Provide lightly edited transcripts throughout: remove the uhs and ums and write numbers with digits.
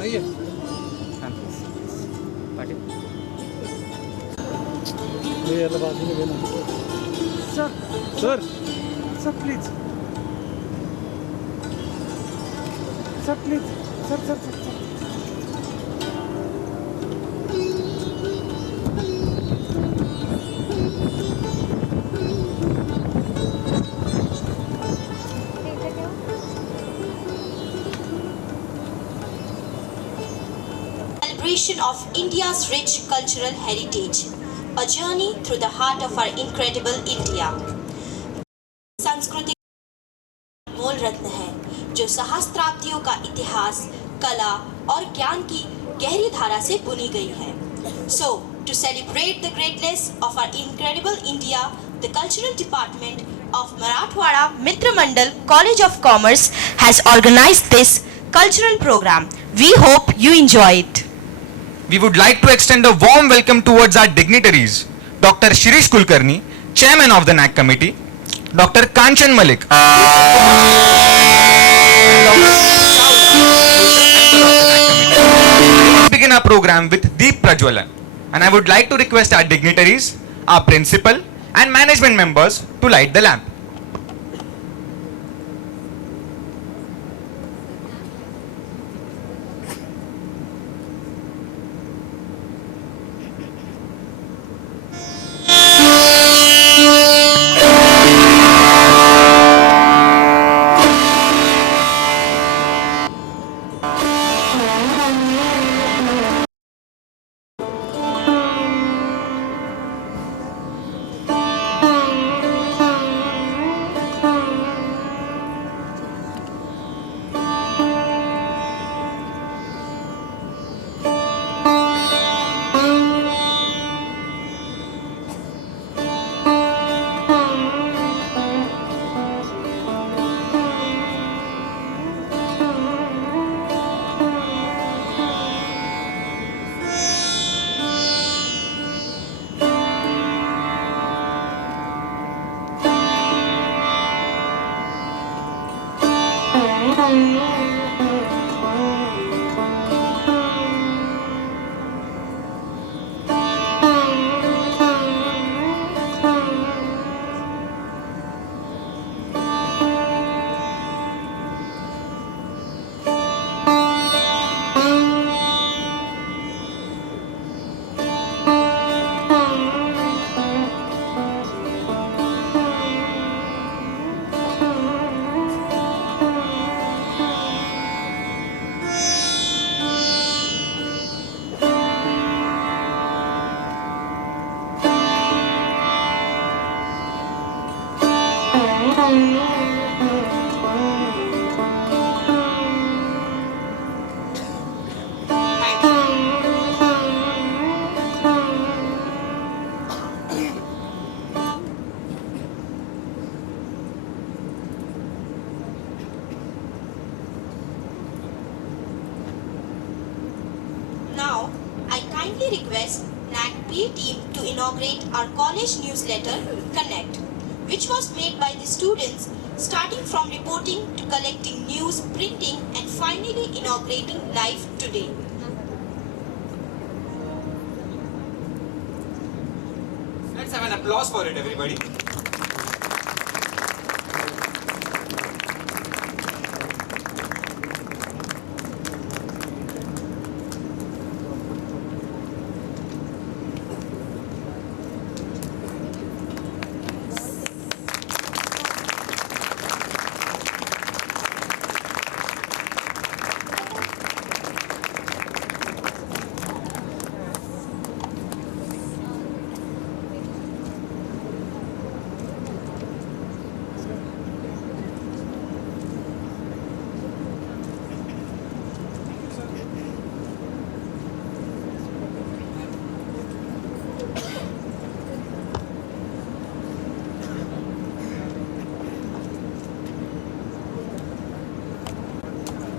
आइए sir sir sir please sir please sir sir sir Celebration of India's rich cultural heritage, a journey through the heart of our incredible India. संस्कृति मूल रत्न है जो सहस्त्राब्दियों का इतिहास, कला और ज्ञान की गहरी धारा से बुनी गई है. So, to celebrate the greatness of our incredible India, the Cultural Department of Marathwada Mitra Mandal College of Commerce has organized this cultural program. We hope you enjoy it. We would like to extend a warm welcome towards our dignitaries, Dr. Shirish Kulkarni, Chairman of the NAC Committee, Dr. Kanchan Malik, begin our program with Deep Prajwalan, and I would like to request our dignitaries, our principal and management members to light the lamp. Now, I kindly request NACP team to inaugurate our college newsletter, Connect, which was made by the students starting from reporting to collecting news, printing and finally inaugurating live today. Let's have an applause for it, everybody.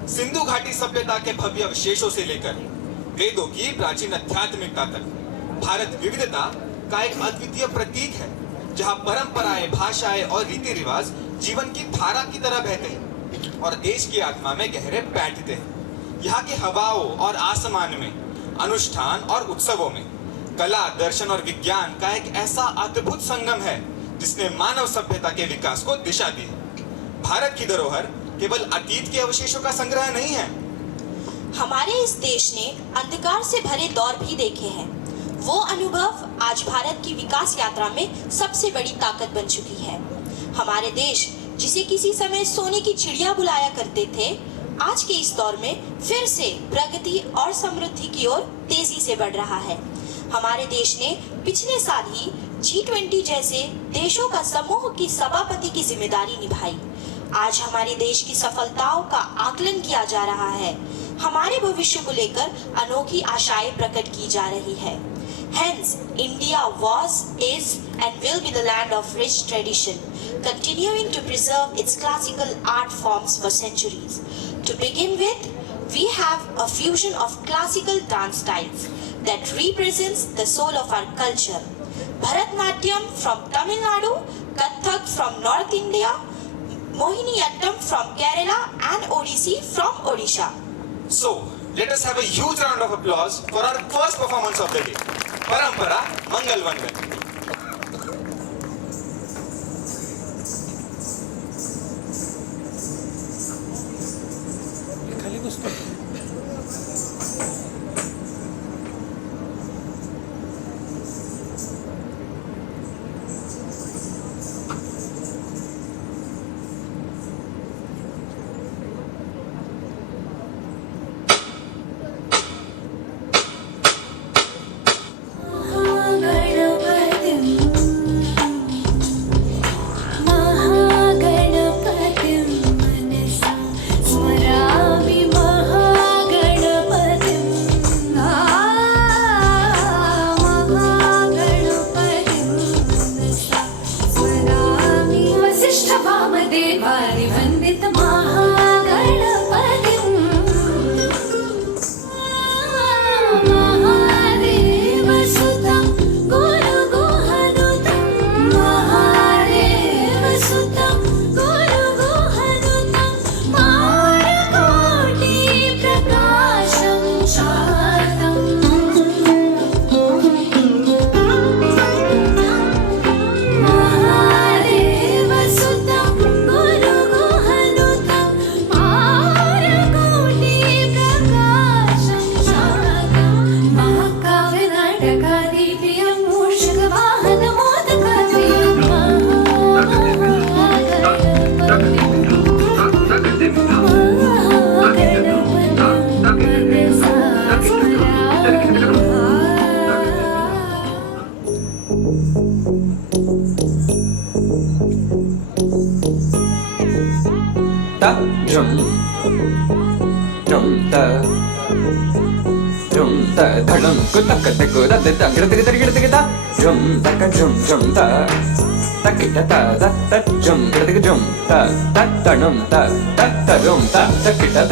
Sindhu घाटी सभ्यता के भव्य अवशेषों से लेकर वेदों की प्राचीन आध्यात्मिकता तक भारत विविधता का एक अद्वितीय प्रतीक है, जहां परंपराएं, भाषाएं और रीति रिवाज जीवन की धारा की तरह बहते हैं और देश की आत्मा में गहरे बैठते हैं। यहाँ की हवाओं और आसमान में, अनुष्ठान और उत्सवों में कला, दर्शन और विज्ञान का एक ऐसा अद्भुत संगम है जिसने मानव सभ्यता के विकास को दिशा दी है। भारत की धरोहर केवल अतीत के अवशेषों का संग्रह नहीं है। हमारे इस देश ने अंधकार से भरे दौर भी देखे हैं। वो अनुभव आज भारत की विकास यात्रा में सबसे बड़ी ताकत बन चुकी है। हमारे देश, जिसे किसी समय सोने की चिड़िया बुलाया करते थे, आज के इस दौर में फिर से प्रगति और समृद्धि की ओर तेजी से बढ़ रहा है। हमारे देश ने पिछले साल ही G20 जैसे देशों का समूह की सभापति की जिम्मेदारी निभाई। आज हमारे देश की सफलताओं का आकलन किया जा रहा है। हमारे भविष्य को लेकर अनोखी आशाएं प्रकट की जा रही है। Hence, India was, is and will be the land of rich tradition, continuing to preserve its classical art forms for centuries. To begin with, we have a fusion of classical dance styles that represents the soul of our culture. Bharatnatyam from Tamil Nadu, Kathak from North India, Mohiniyattam from Kerala and Odissi from Odisha. So, let us have a huge round of applause for our first performance of the day. Parampara Mangal Vandan. खाली बसतो. ta drum drum ta drum ta dhadam ko tak ta ko da ta gira ta drum ta ka drum ta ta ki ta ta drum gira drum ta dum ta drum ta ki ta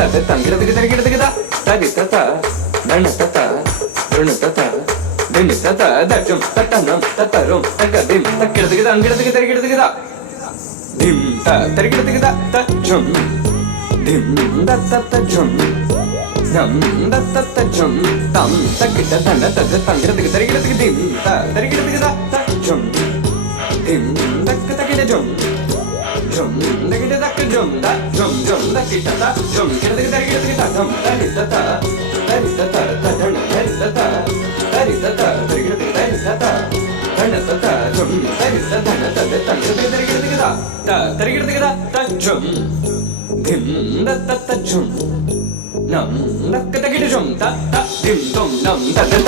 gira ta di ta dan ta dun ta din ta da drum ta nam ta rum ta ka dim ta gira dim ta gira ta drum dim da ta drum dum da ta drum tam ta ki ta gira dim ta gira ta drum dim da ta gira drum drum da gira ta drum da drum da ki ta drum gira dum ta di ta ta dum ta gira drum dim da ta drum nam da ka ta gira drum ta dim dum nam ta gira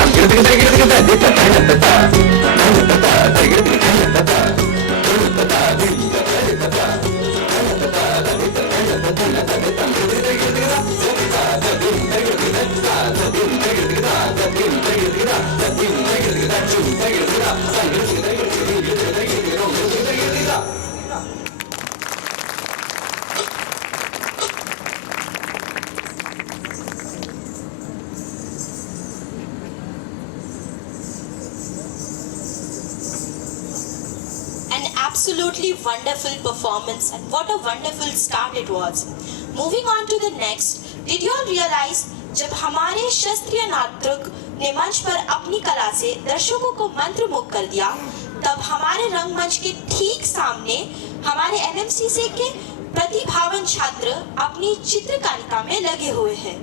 An absolutely wonderful performance, and what a wonderful start it was. Moving on to the next, did you all realize जब हमारे शास्त्रीय नाटक ने मंच पर अपनी कला से दर्शकों को मंत्रमुग्ध कर दिया, तब हमारे रंगमंच के ठीक सामने हमारे एनएमसीसी के प्रतिभावान छात्र अपनी चित्रकारिता में लगे हुए हैं.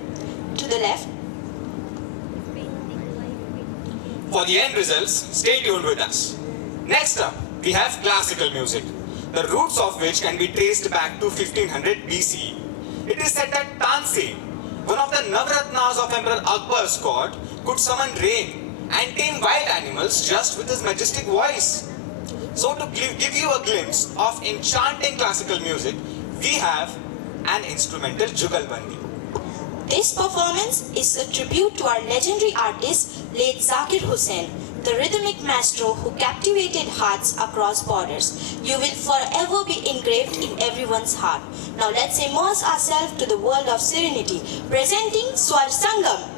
To the left. For the end results, stay tuned with us. Next up, we have classical music, the roots of which can be traced back to 1500 BCE. It is said that Tansen, one of the Navratnas of Emperor Akbar's court, could summon rain and tame wild animals just with his majestic voice. So to give you a glimpse of enchanting classical music, we have an instrumental Jugalbandi. This performance is a tribute to our legendary artist, late Zakir Hussain, the rhythmic maestro who captivated hearts across borders. You will forever be engraved in everyone's heart. Now let's immerse ourselves to the world of serenity, presenting Swar Sangam.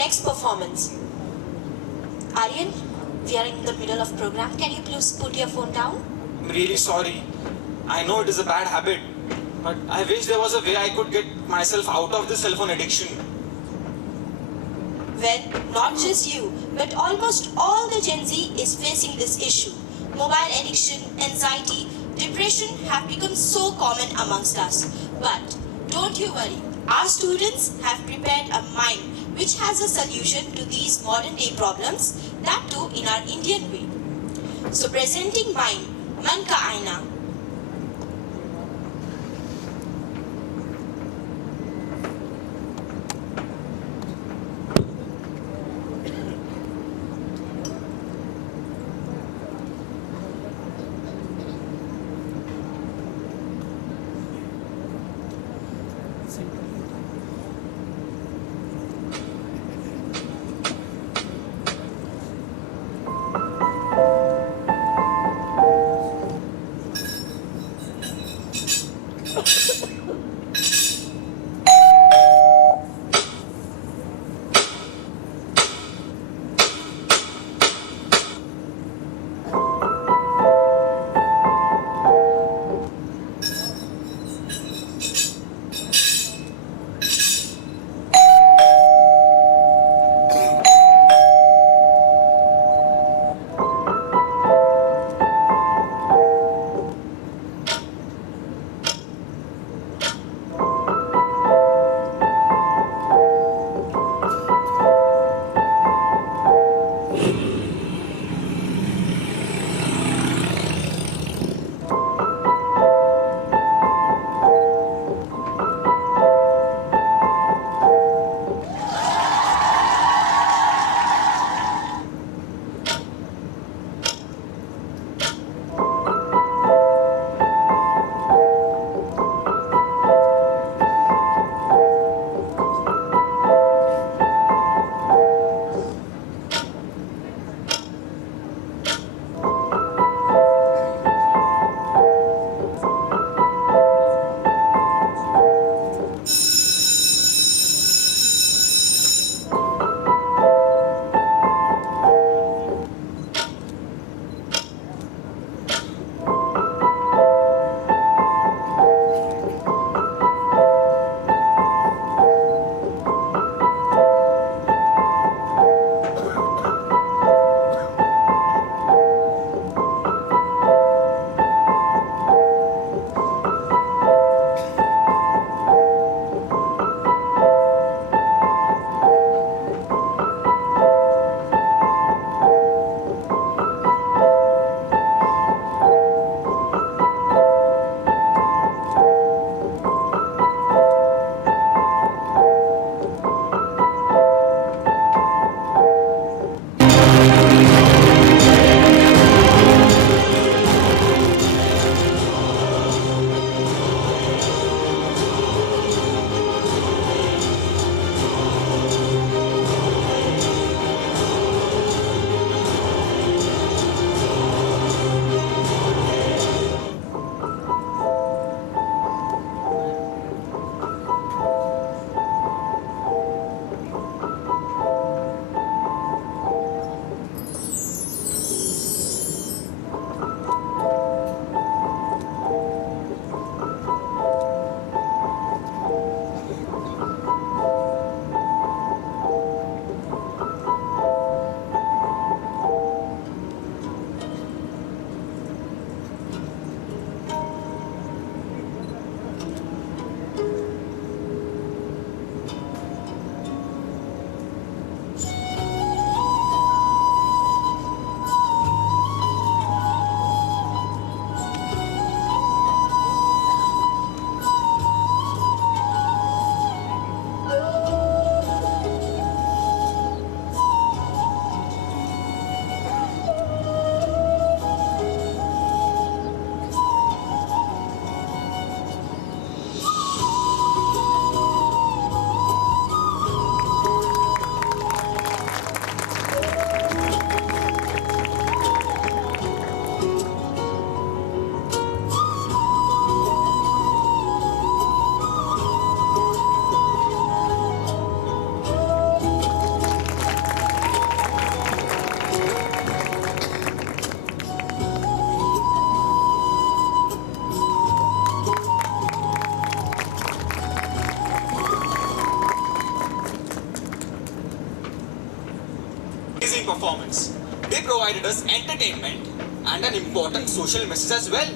next performance. Aryan, we are in the middle of program. Can you please put your phone down? I'm really sorry. I know it is a bad habit, but I wish there was a way I could get myself out of this cell phone addiction. Well, not just you, but almost all the Gen Z is facing this issue. Mobile addiction, anxiety, depression have become so common amongst us. But don't you worry, our students have prepared a mind which has a solution to these modern day problems, that too in our Indian way. So presenting Mind, Man Ka Aina. amazing performance. They provided us entertainment and an important social message as well.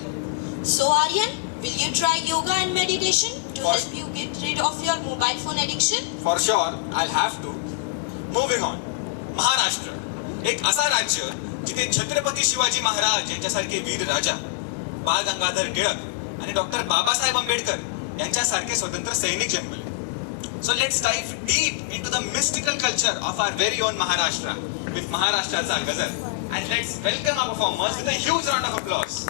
So Aryan, will you try yoga and meditation to What? help you get rid of your mobile phone addiction? For sure, I'll have to. Moving on. Maharashtra एक असा राज्य जिथे छत्रपती शिवाजी महाराज यांच्यासारखे वीर राजा, बाळ गंगाधर टिळक आणि doctor Babasaheb Ambedkar यांच्यासारखे स्वतंत्र सैनिक जन्मले. So let's dive deep into the mystical culture of our very own Maharashtra with महाराष्ट्राचा ghazal. And let's welcome our performers with a huge round of applause.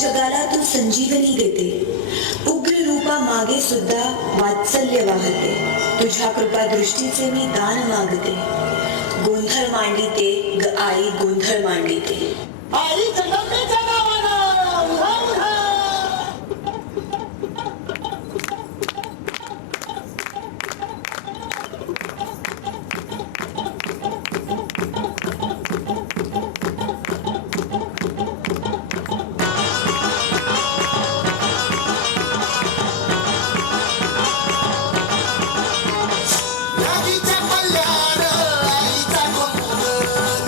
जगाला तू संजीवनी देते, उग्र रूपा मागे सुद्धा वात्सल्य वाहते. तुझ्या कृपा दृष्टीचे मी दान मागते. गोंधळ मांडिते ग आई, गोंधळ मांडिते. आई जगदंबेच्या नावानं उभा उभा. आईचा कल्याण, आईचा कमून,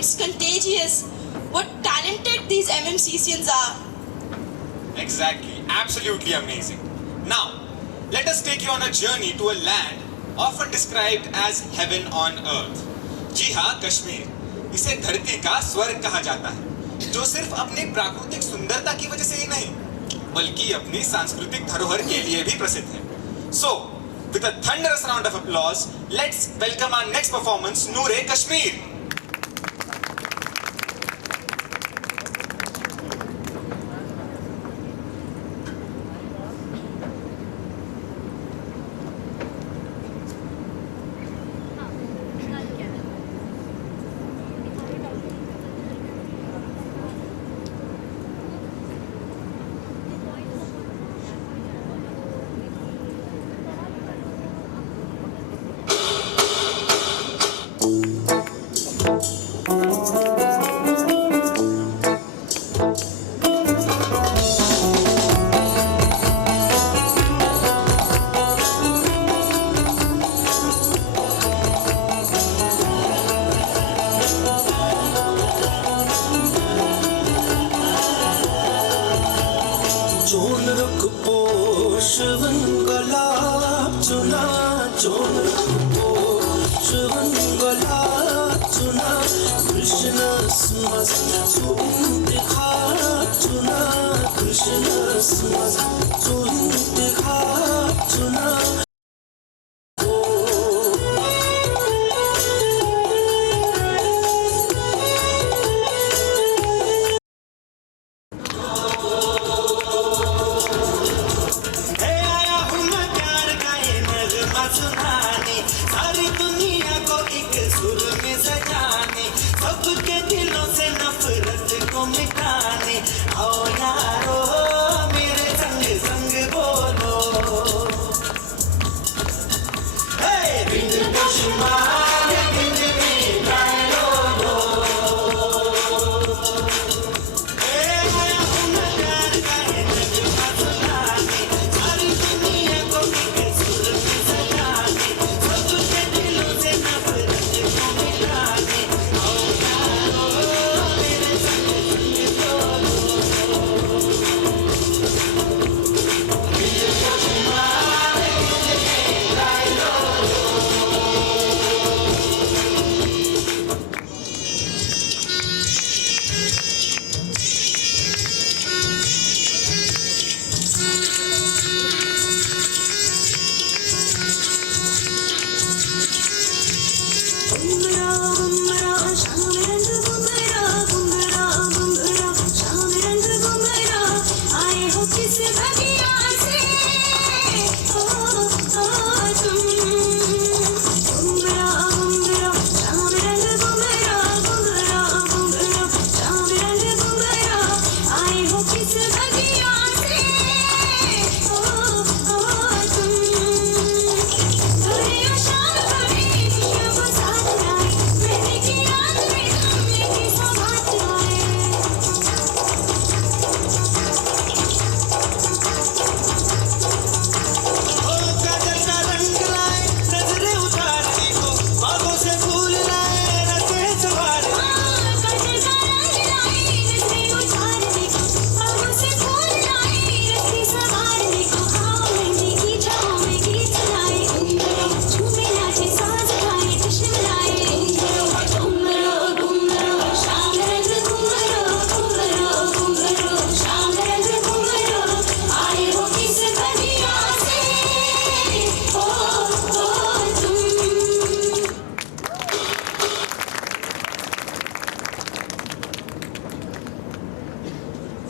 It's contagious. What talented these MMCCians are. Exactly, absolutely amazing. Now, let us take you on a journey to a land often described as heaven on earth. जी हाँ, कश्मीर। इसे धरती का स्वर्ग कहा जाता है, जो सिर्फ अपनी प्राकृतिक सुंदरता की वजह से ही नहीं, बल्कि अपनी सांस्कृतिक धरोहर के लिए भी प्रसिद्ध है। So, with a thunderous round of applause, let's welcome our next performance, Noor-e Kashmir.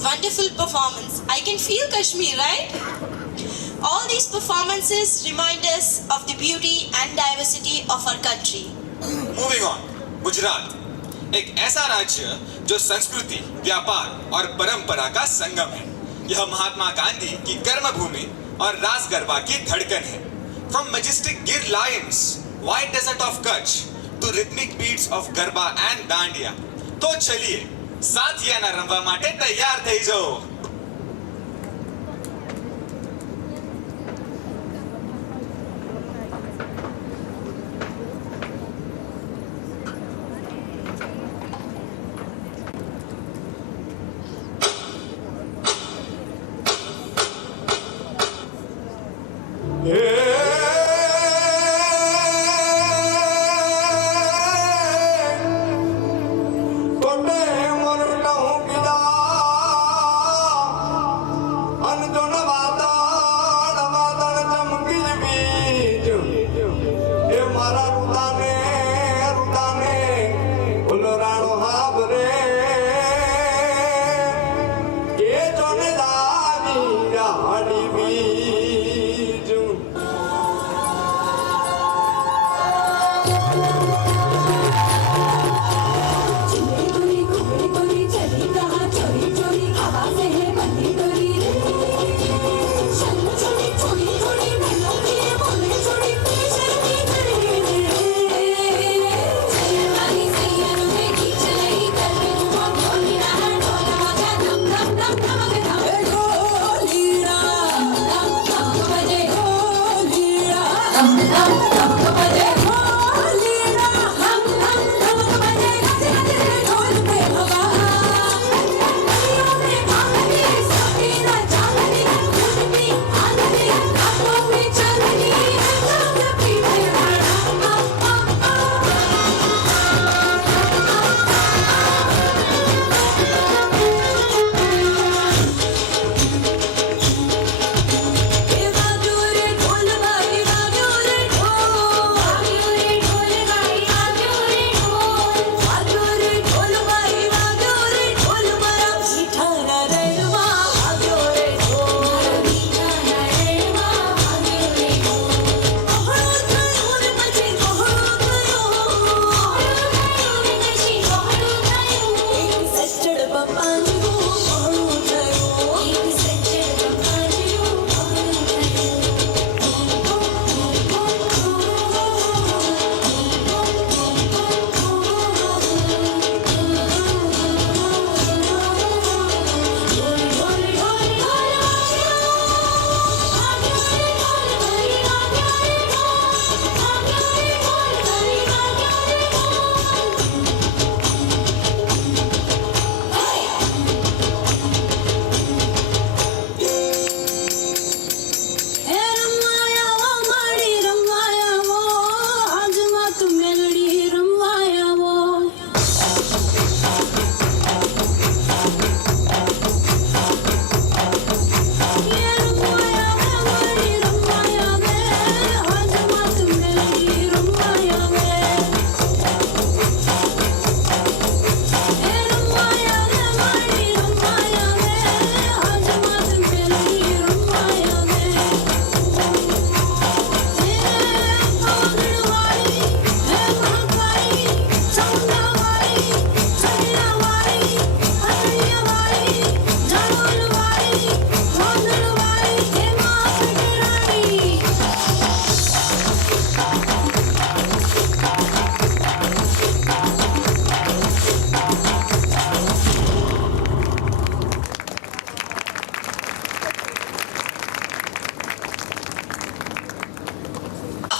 Wonderful performance. I can feel Kashmir, right? All these performances remind us of the beauty and diversity of our country. Moving on, Gujarat, एक ऐसा राज्य जो संस्कृति, व्यापार और परंपरा का संगम है। यह महात्मा गांधी की कर्मभूमि और रास गरबा की धड़कन है। From majestic Gir lions, white desert of Kutch to rhythmic beats of Garba and Dandiya. तो चलिए સાથિયાના રમવા માટે તૈયાર થઈ જાઓ। સોનદાની રાણી બીજું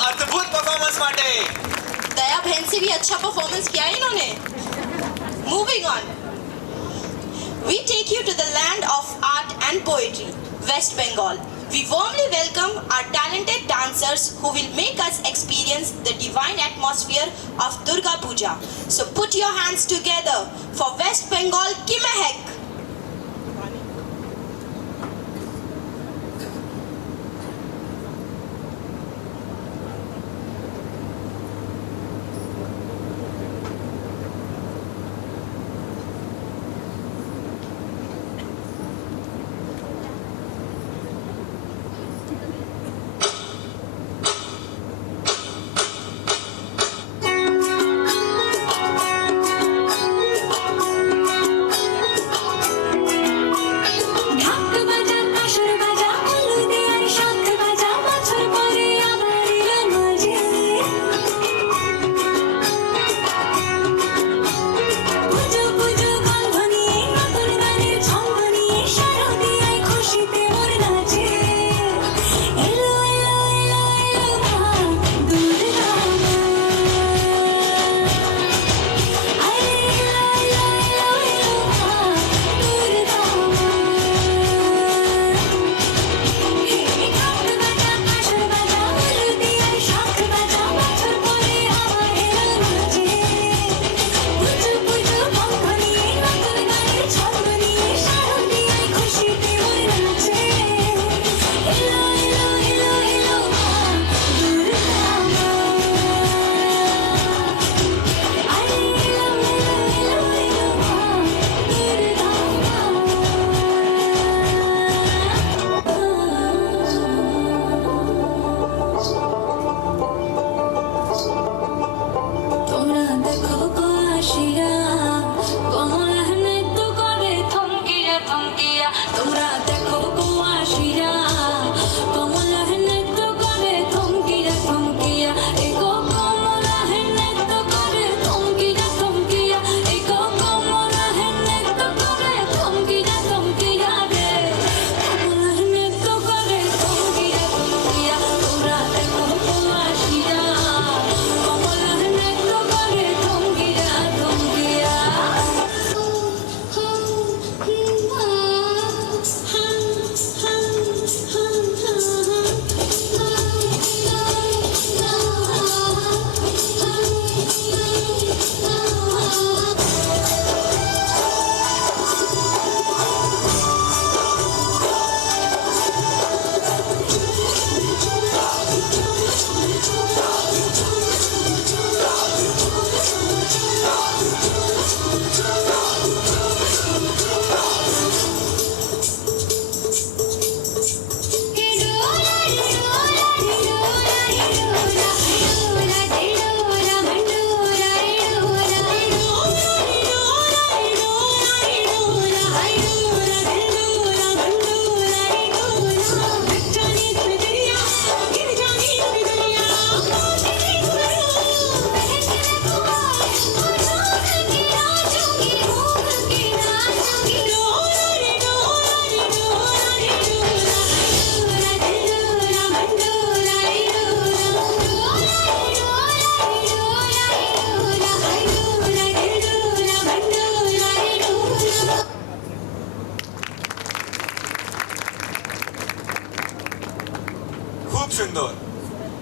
अद्भुत परफॉर्मेंस माटे दया बहन से भी अच्छा परफॉर्मेंस किया है इन्होंने. Moving on, we take you to the land of art and poetry, West Bengal. We warmly welcome our talented dancers who will make us experience the divine atmosphere of Durga Puja. So put your hands together for West Bengal Ki Mehak. खूब सुंदर.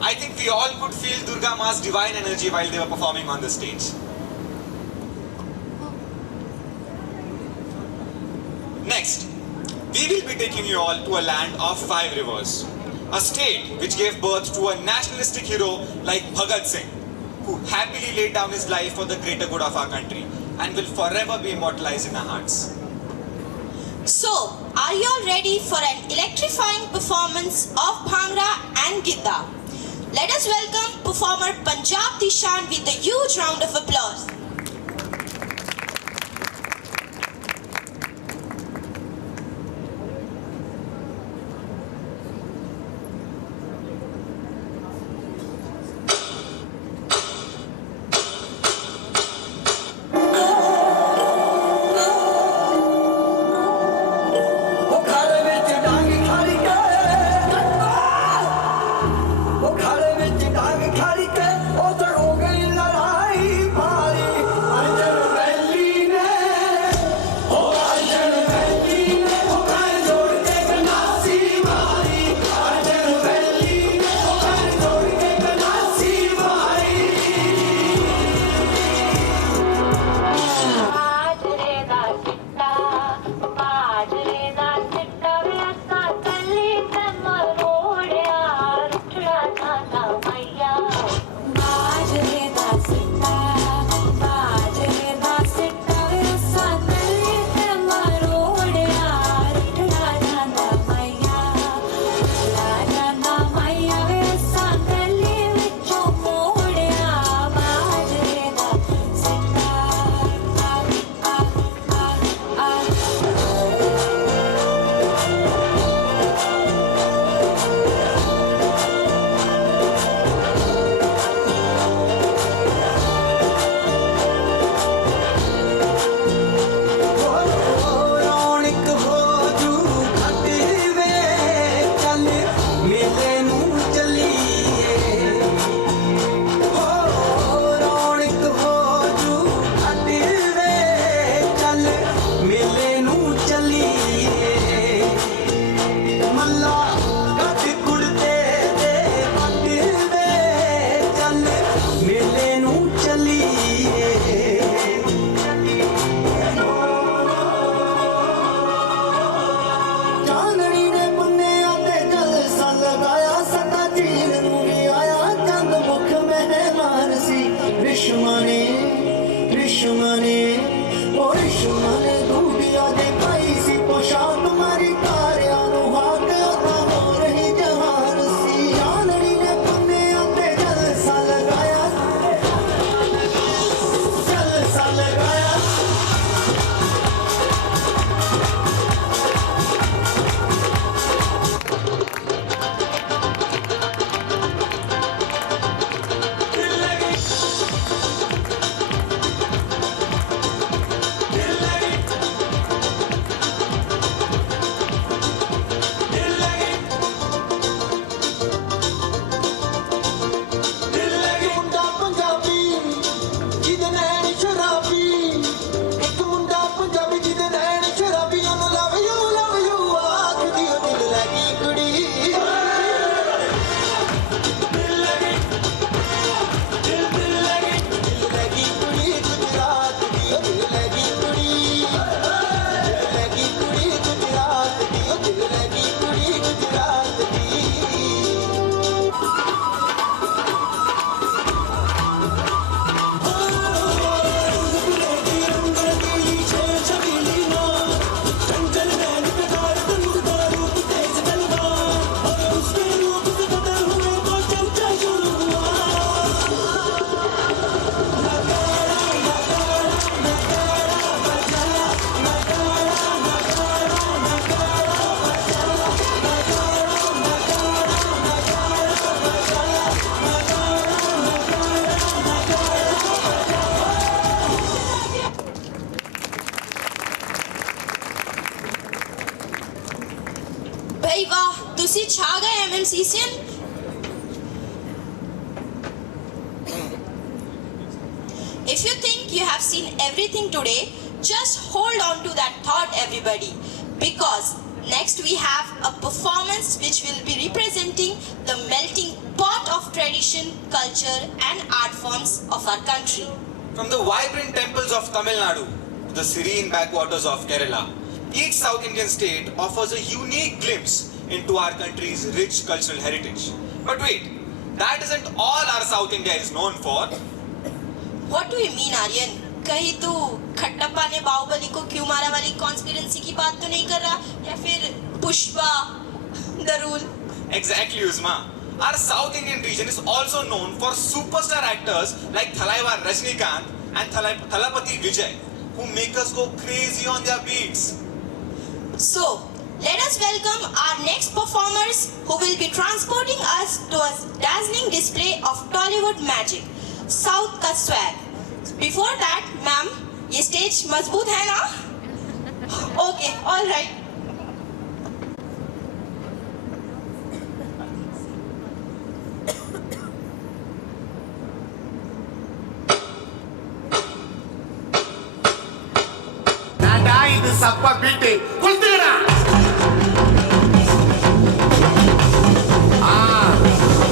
I think we all could feel Durga Ma's divine energy while they were performing on the stage. Next, we will be taking you all to a land of 5 rivers. A state which gave birth to a nationalistic hero like Bhagat Singh, who happily laid down his life for the greater good of our country and will forever be immortalized in our hearts. So, are you all ready for an electrifying performance of Bhangra and Gidda? Let us welcome performer Punjab Dishan with a huge round of applause. भाई वाह तुसी छा गए MMCCN. If you think you have seen everything today, just hold on to that thought everybody, because Next, we have a performance which will be representing the melting pot of tradition, culture, and art forms of our country. From the vibrant temples of Tamil Nadu to the serene backwaters of Kerala, each South Indian state offers a unique glimpse into our country's rich cultural heritage. But wait, that isn't all our South India is known for. What do you mean, Aryan? कहीं तू खट्टप्पा ने बाहुबली को क्यों मारा वाली conspiracy की बात तो नहीं कर रहा, या फिर Pushpa, the rule? Exactly, Uzma. Our South Indian region is also known for superstar actors like Thalaivar Rajnikant and Thalapathy Vijay, who make us go crazy on their beats. So, let us welcome our next performers who will be transporting us to a dazzling display of Tollywood magic, South का swag. Before that, ma'am, ये stage मजबूत है ना? Okay, all right. நான்டா இது சப்பா beat குளுத்துடா.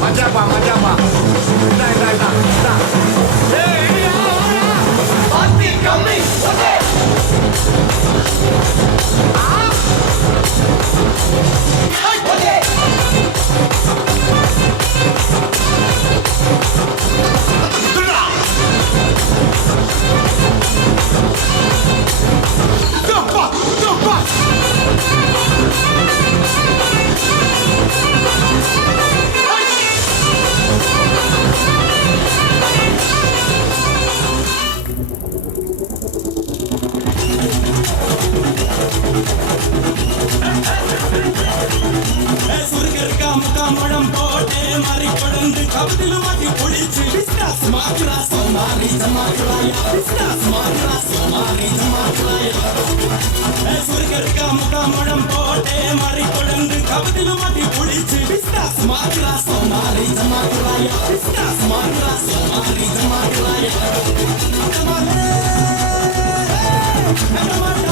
மஜாப்பா மஜாப்பா. இந்தா இந்தா இந்தா இந்தா. ஏய் யா பார்ட்டி கம்மிங். ஓகே. ஓகே. குளுத்துடா. Jump up! Jump up! முகாமடம் போட்டே மாறி கொண்டு கவிதில் மாட்டி பிடிச்சு பிஸ்டாஸ் மாத்திரா சோமாரி ஜமாக்குறாயா பிஸ்டாஸ் மாத்திரா சோமாரி ஜமாக்குறாயா சுருக்கருக்கா முகாமடம் போட்டே மாறி கொண்டு கவிதில் மாட்டி பிடிச்சு பிஸ்டாஸ் மாத்திரா சோமாரி ஜமாக்குறாயா பிஸ்டாஸ் மாத்திரா சோமாரி ஜமாக்குறாயா டமாலே டமாலே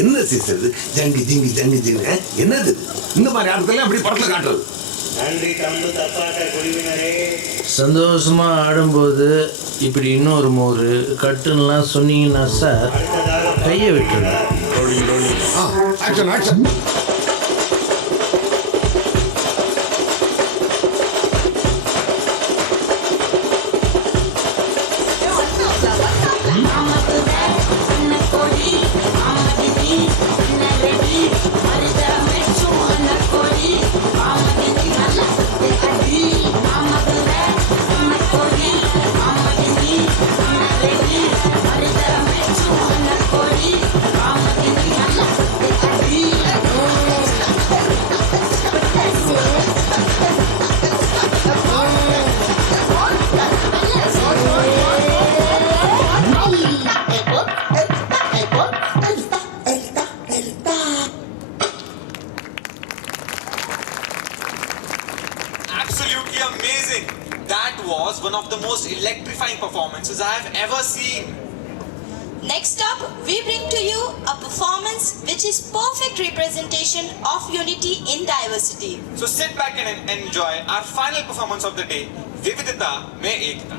என்ன சிஸ்டர் ஜங்கி ஜிங்கி ஜங்கி ஜிங்க என்னது இந்த மாதிரி ஆட்கள் அப்படி படத்துல காட்டுறது? நன்றி தம்பு தப்பாட்ட குழுவினரே. சந்தோஷமா ஆடும்போது இப்படி இன்னொரு மோரு கட்டுன்னெலாம் சொன்னீங்கன்னா சார் கையை விட்டுருங்க. Action action. Absolutely amazing. That was one of the most electrifying performances I have ever seen. Next up, we bring to you a performance which is perfect representation of unity in diversity. So sit back and enjoy our final performance of the day, Vividhata Mein Ekta.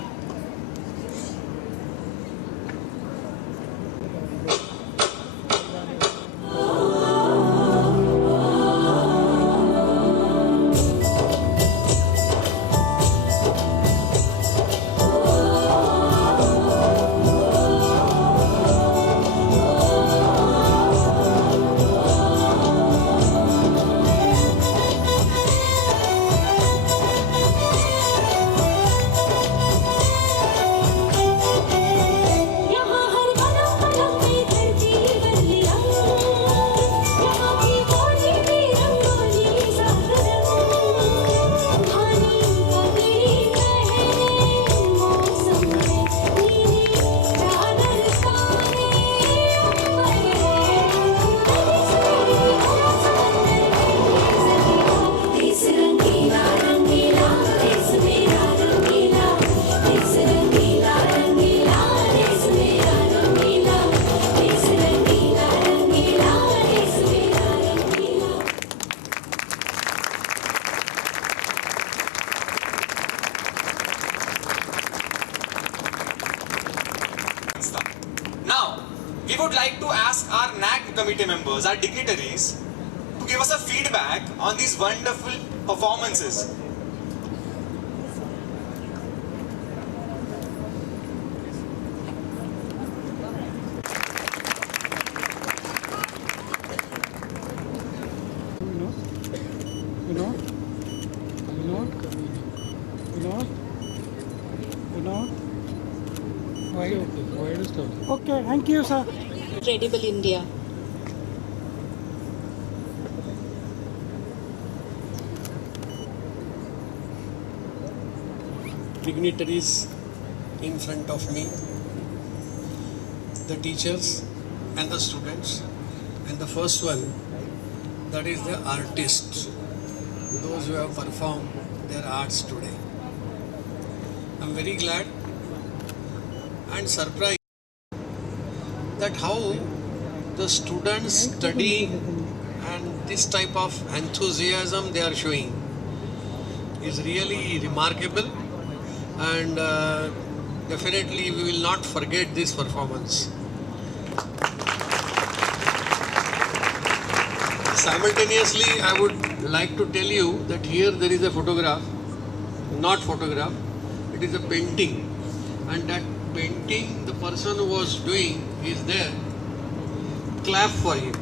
ask our NAC committee members, our dignitaries, to give us a feedback on these wonderful performances. Okay, thank you, sir. Incredible India. Dignitaries in front of me, the teachers and the students, and the first one, that is the artists, those who have performed their arts today. I'm very glad and surprised that how the students study and this type of enthusiasm they are showing is really remarkable, and definitely we will not forget this performance. Simultaneously, I would like to tell you that here there is a photograph, not photograph, it is a painting, and that painting the person who was doing is there. Clap for him.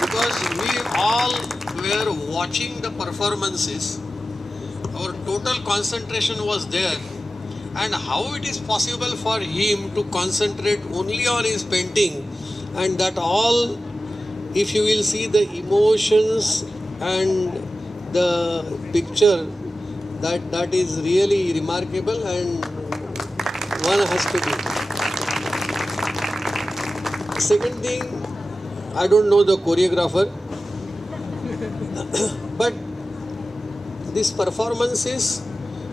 Because we all were watching the performances, our total concentration was there, and how it is possible for him to concentrate only on his painting, and that all, if you will see the emotions and the picture, that is really remarkable, and one has to do. Second thing, I don't know the choreographer, but this performances,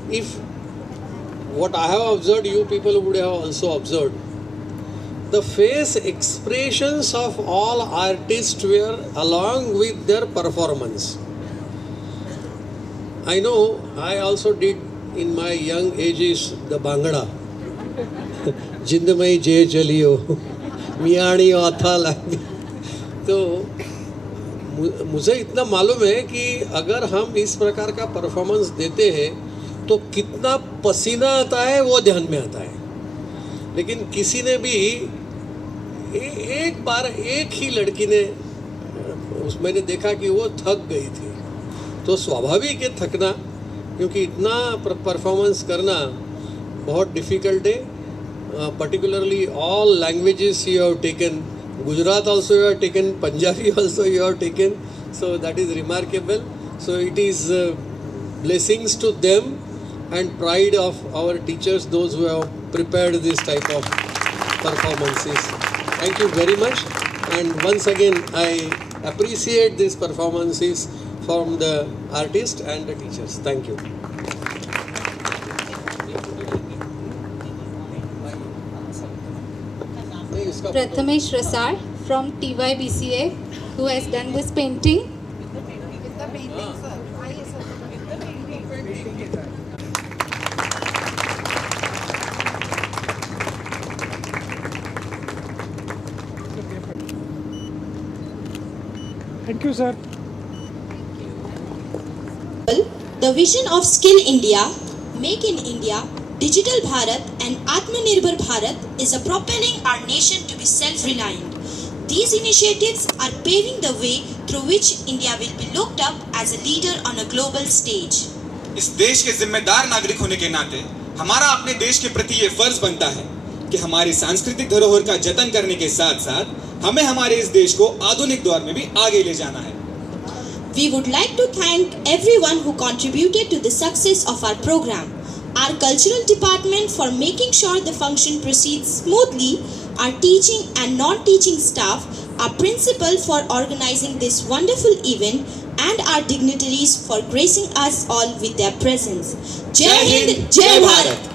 if what I have observed, you people would have also observed, the face expressions of all artists were along with their performance. I know I also did in my young ages the Bhangra. Jindmai Jay Chaliyo, Miyani Atha Lagi. तो मुझे इतना मालूम है कि अगर हम इस प्रकार का परफॉर्मेंस देते हैं तो कितना पसीना आता है वो ध्यान में आता है, लेकिन किसी ने भी एक बार एक ही लड़की ने मैंने देखा कि वो थक गई थी, तो स्वाभाविक है थकना, क्योंकि इतना परफॉर्मेंस करना बहुत डिफ़िकल्ट है. Particularly all languages you have taken, Gujarat also you have taken, Punjabi also you have taken, so that is remarkable. So it is blessings to them and pride of our teachers, those who have prepared this type of performances. Thank you very much, and once again I appreciate these performances from the artists and the teachers. Thank you. Prathamesh Rasar from TYBCA, who has done this painting. Thank you, sir. The vision of Skill India, Make in India, Digital Bharat and Atmanirbhar Bharat is a propelling our nation to be self-reliant. These initiatives are paving the way through which India will be looked up as a leader on a global stage. इस देश के जिम्मेदार नागरिक होने के नाते हमारा अपने देश के प्रति ये फर्ज बनता है कि हमारी सांस्कृतिक धरोहर का जतन करने के साथ साथ हमें हमारे इस देश को आधुनिक दौर में भी आगे ले जाना है. We would like to thank everyone who contributed to the success of our program. Our cultural department for making sure the function proceeds smoothly, our teaching and non-teaching staff, our principal for organizing this wonderful event, and our dignitaries for gracing us all with their presence. Jai Hind, Jai Bharat!